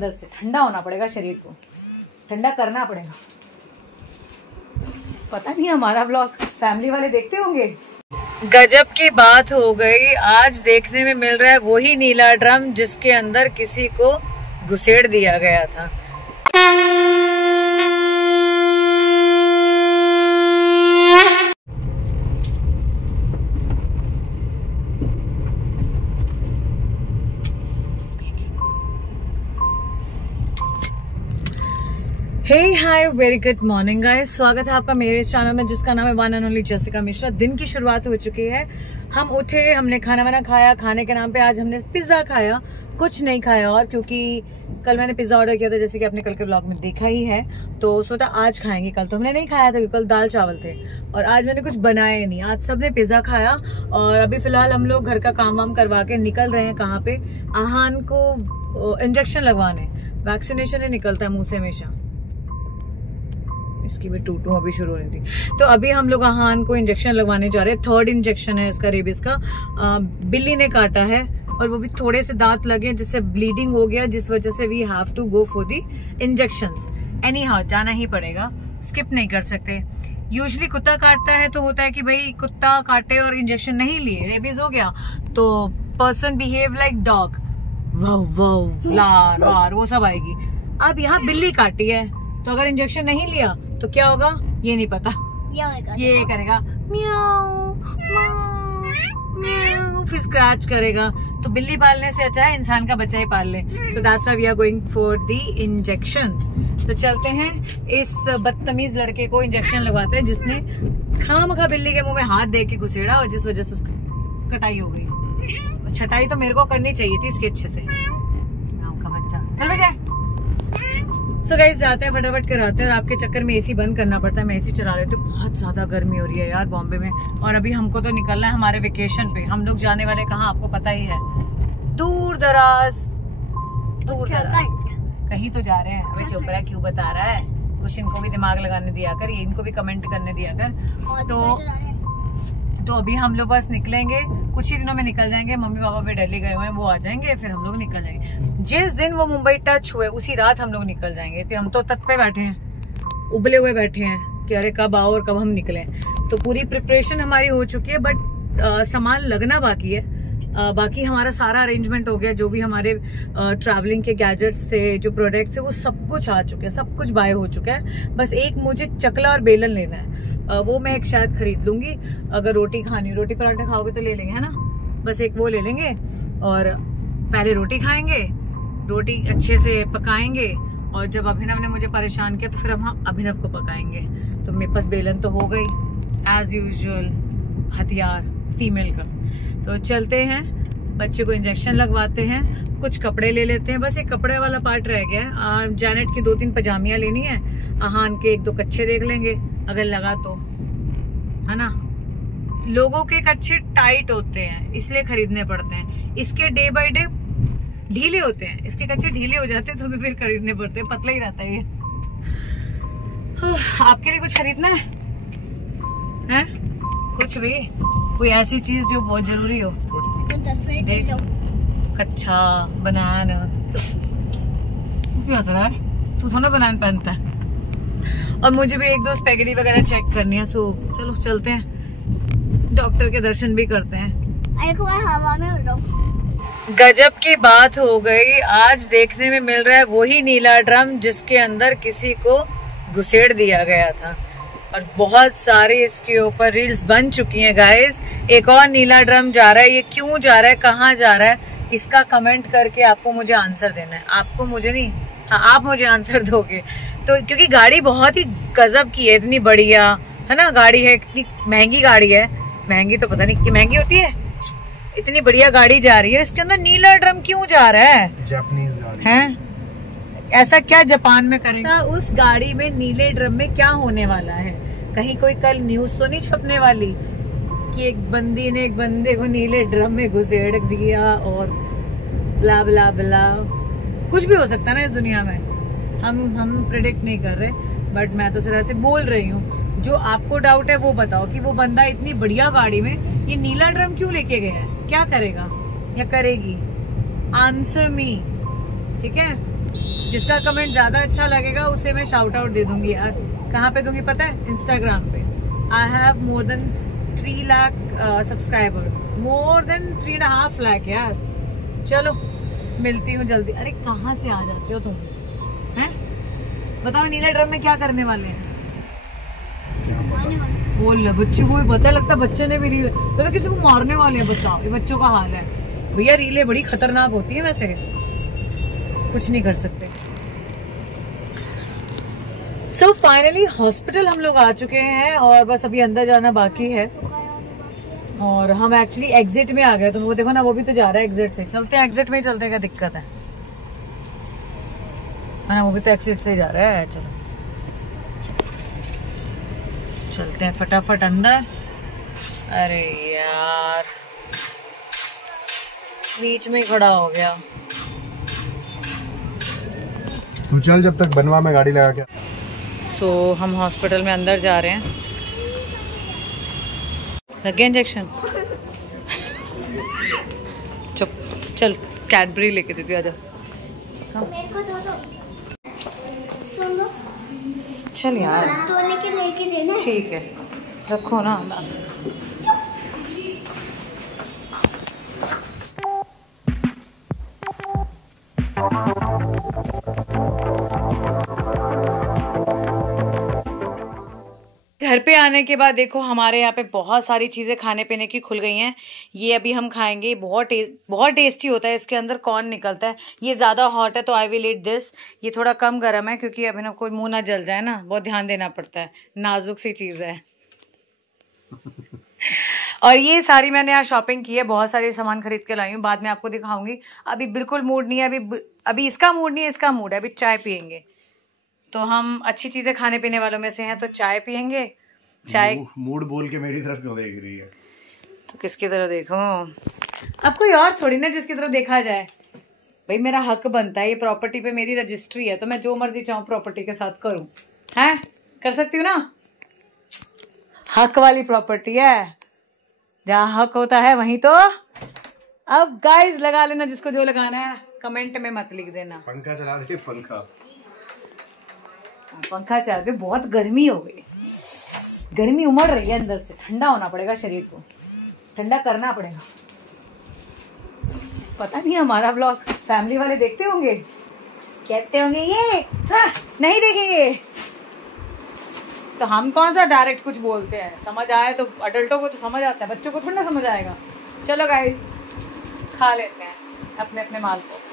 अंदर से ठंडा होना पड़ेगा, शरीर को ठंडा करना पड़ेगा। पता नहीं हमारा व्लॉग फैमिली वाले देखते होंगे। गजब की बात हो गई, आज देखने में मिल रहा है वही नीला ड्रम जिसके अंदर किसी को घुसेड़ दिया गया था। Hey hi very good morning guys, स्वागत है आपका मेरे चैनल में जिसका नाम है one and only Jessica Mishra. दिन की शुरुआत हो चुकी है, हम उठे, हमने खाना वाना खाया। खाने के नाम पे आज हमने पिज्जा खाया, कुछ नहीं खाया और क्योंकि कल मैंने पिज्जा ऑर्डर किया था जैसे कि आपने कल के ब्लॉग में देखा ही है, तो सोचा आज खाएंगे। कल तो हमने नहीं खाया था क्योंकि कल दाल चावल थे और आज मैंने कुछ बनाया नहीं, आज सबने पिज्जा खाया। और अभी फिलहाल हम लोग घर का काम वाम करवा के निकल रहे हैं। कहाँ पे? आहान को इंजेक्शन लगवाने। वैक्सीनेशन ही निकलता है मुंह से हमेशा, इसकी भी टूटू अभी शुरू होनी थी। तो अभी हम लोग आहान को इंजेक्शन लगवाने जा रहे हैं। 3rd इंजेक्शन है इसका, रेबीज का। बिल्ली ने काटा है और वो भी थोड़े से दांत लगे जिससे ब्लीडिंग हो गया, जिस वजह से we have to go for the injections. Anyhow जाना ही पड़ेगा, स्किप नहीं कर सकते। यूजुअली कुत्ता काटता है तो होता है कि भाई कुत्ता काटे और इंजेक्शन नहीं लिए, रेबीज हो गया तो पर्सन बिहेव लाइक डॉग, लार वार वो सब आएगी। अब यहाँ बिल्ली काटी है तो अगर इंजेक्शन नहीं लिया तो क्या होगा ये नहीं पता, ये करेगा म्याऊ म्याऊ, फिर स्क्रैच करेगा। तो बिल्ली पालने से अच्छा है इंसान का बच्चा ही पाल ले। So that's why we are going for the injection. तो चलते हैं, इस बदतमीज लड़के को इंजेक्शन लगवाते हैं जिसने खामखा बिल्ली के मुंह में हाथ दे के घुसेड़ा और जिस वजह से उसकी कटाई हो गई। छटाई तो मेरे को करनी चाहिए थी इसके अच्छे से। चल बजा। सो गाइस जाते हैं, फटाफट कराते हैं। और आपके चक्कर में एसी बंद करना पड़ता है, मैं एसी चला लेती हूँ। बहुत ज्यादा गर्मी हो रही है यार बॉम्बे में। और अभी हमको तो निकलना है हमारे वेकेशन पे। हम लोग जाने वाले कहाँ आपको पता ही है, दूर दराज कहीं तो जा रहे हैं। अभी चोपड़ा क्यों बता रहा है, कुछ इनको भी दिमाग लगाने दिया कर, ये इनको भी कमेंट करने दिया कर। तो अभी हम लोग बस निकलेंगे, कुछ ही दिनों में निकल जाएंगे। मम्मी पापा भी दिल्ली गए हुए हैं, वो आ जाएंगे, फिर हम लोग निकल जाएंगे। जिस दिन वो मुंबई टच हुए उसी रात हम लोग निकल जाएंगे। तो हम तो तट पे बैठे हैं, उबले हुए बैठे हैं कि अरे कब आओ और कब हम निकलें। तो पूरी प्रिपरेशन हमारी हो चुकी है, बट सामान लगना बाकी है। बाकी हमारा सारा अरेंजमेंट हो गया। जो भी हमारे ट्रैवलिंग के गैजेट्स थे, जो प्रोडक्ट्स है, वो सब कुछ आ चुके हैं, सब कुछ बाय हो चुका है। बस एक मुझे चकला और बेलन लेना है, वो मैं एक शायद खरीद लूंगी। अगर रोटी खानी, रोटी पराठा खाओगे तो ले लेंगे, है ना। बस एक वो ले लेंगे और पहले रोटी खाएंगे, रोटी अच्छे से पकाएंगे। और जब अभिनव ने मुझे परेशान किया तो फिर हम अभिनव को पकाएंगे। तो मेरे पास बेलन तो हो गई, एज यूजुअल हथियार फीमेल का। तो चलते हैं, बच्चे को इंजेक्शन लगवाते हैं, कुछ कपड़े ले लेते हैं। बस एक कपड़े वाला पार्ट रह गया है। जैनेट की 2-3 पजामियां लेनी है, आहान के 1-2 कच्छे देख लेंगे अगर लगा तो, है ना। लोगों के कच्छे टाइट होते हैं इसलिए खरीदने पड़ते हैं, इसके डे बाय डे ढीले होते हैं। इसके कच्छे ढीले हो जाते हैं तो फिर खरीदने पड़ते हैं, पतला ही रहता है ये। आपके लिए कुछ खरीदना है? कुछ भी, कोई ऐसी चीज जो बहुत जरूरी हो। 10 मिनट कच्छा, बनान। क्यों हंस रहा है? तू थोड़ा बनान पहनता है। और मुझे भी 1-2 स्पैगेटी वगैरह चेक करनी है। सो चलो चलते हैं, डॉक्टर के दर्शन भी करते हैं। एक बार हवा में उड़ो। गजब की बात हो गई, आज देखने में मिल रहा है वही नीला ड्रम जिसके अंदर किसी को घुसेड़ दिया गया था। और बहुत सारे इसके ऊपर रील्स बन चुकी हैं गाइस। एक और नीला ड्रम जा रहा है, ये क्यों जा रहा है, कहाँ जा रहा है, इसका कमेंट करके आपको मुझे आंसर देना है। आपको मुझे नहीं, हाँ आप मुझे आंसर दोगे। तो क्योंकि गाड़ी बहुत ही गजब की है, इतनी बढ़िया है ना गाड़ी है, इतनी महंगी गाड़ी है। महंगी तो पता नहीं कितनी महंगी होती है, इतनी बढ़िया गाड़ी जा रही है। इसके अंदर नीला ड्रम क्यों जा रहा है? जापानीज गाड़ी है, ऐसा क्या जापान में करेंगे? उस गाड़ी में नीले ड्रम में क्या होने वाला है? कहीं कोई कल न्यूज तो नहीं छपने वाली कि एक बंदी ने एक बंदे को नीले ड्रम में घुसेड़ दिया और ब्ला ब्ला ब्ला। कुछ भी हो सकता है ना इस दुनिया में, हम प्रेडिक्ट नहीं कर रहे, बट मैं तो सिर्फ से बोल रही हूँ। जो आपको डाउट है वो बताओ कि वो बंदा इतनी बढ़िया गाड़ी में ये नीला ड्रम क्यों लेके गया है, क्या करेगा या करेगी? आंसर मी, ठीक है। जिसका कमेंट ज्यादा अच्छा लगेगा उसे मैं शाउट आउट दे दूंगी यार। कहाँ पे दूंगी पता है? इंस्टाग्राम पे। I have more than 3 lakh subscriber, more than 3.5 lakh यार। चलो मिलती हूँ जल्दी। अरे कहाँ से आ जाते हो तुम हैं? बताओ नीले ड्रम में क्या करने वाले हैं? बोल बच्चे को भी पता लगता, बच्चे ने भी रील तो किसी को मारने वाले हैं। बताओ ये बच्चों का हाल है भैया। रीलें बड़ी खतरनाक होती है वैसे, कुछ नहीं कर सकते। सो फाइनली हॉस्पिटल हम लोग आ चुके हैं और बस अभी अंदर जाना बाकी है। और हम एक्चुअली एग्जिट में आ गए, तो वो देखो ना, वो भी तो जा रहा है एग्जिट से। चलते हैं एग्जिट में ही, चलते, क्या दिक्कत है ना? वो भी तो एग्जिट से ही जा रहा है। चलो चलते हैं फटाफट अंदर। अरे यार बीच में ही खड़ा हो गया। तू चल जब तक बनवा में गाड़ी लगा के। सो हम हॉस्पिटल में अंदर जा रहे हैं। लग गया इंजेक्शन? चुप चल, कैडबरी लेके देती हूँ, आजा। मेरे को दो दो। सुनो चल यार, तो लेके देना। ठीक है रखो ना। घर पे आने के बाद देखो हमारे यहाँ पे बहुत सारी चीज़ें खाने पीने की खुल गई हैं। ये अभी हम खाएंगे, बहुत टेस्टी होता है। इसके अंदर कॉर्न निकलता है। ये ज़्यादा हॉट है तो आई विल ईट दिस। ये थोड़ा कम गर्म है क्योंकि अभी ना कोई मुंह ना जल जाए ना, बहुत ध्यान देना पड़ता है, नाजुक सी चीज़ है। और ये सारी मैंने यहाँ शॉपिंग की है, बहुत सारे सामान खरीद के लाई हूँ, बाद में आपको दिखाऊंगी। अभी बिल्कुल मूड नहीं है, अभी इसका मूड नहीं है, इसका मूड है। अभी चाय पियेंगे। तो हम अच्छी चीज़ें खाने पीने वालों में से हैं, तो चाय पियेंगे। चाय मूड बोल के मेरी तरफ क्यों देख रही है? तो किसकी तरफ देखो? अब कोई और थोड़ी ना जिसकी तरफ देखा जाए। भाई मेरा हक बनता है, ये प्रॉपर्टी पे मेरी रजिस्ट्री है, तो मैं जो मर्जी चाहूँ प्रॉपर्टी के साथ करूँ। हैं, कर सकती हूँ ना? हक वाली प्रॉपर्टी है, जहाँ हक होता है वहीं तो। अब गाइस लगा लेना जिसको जो लगाना है, कमेंट में मत लिख देना। पंखा चला दे। पंखा चला दे, बहुत गर्मी हो गई। गर्मी उमड़ रही है अंदर से। ठंडा होना पड़ेगा, शरीर को ठंडा करना पड़ेगा। पता नहीं हमारा व्लॉग फैमिली वाले देखते होंगे, कहते होंगे ये नहीं देखेंगे, तो हम कौन सा डायरेक्ट कुछ बोलते हैं। समझ आए तो अडल्टों को तो समझ आता है, बच्चों को थोड़ा ना समझ आएगा। चलो गाइस खा लेते हैं अपने अपने माल को।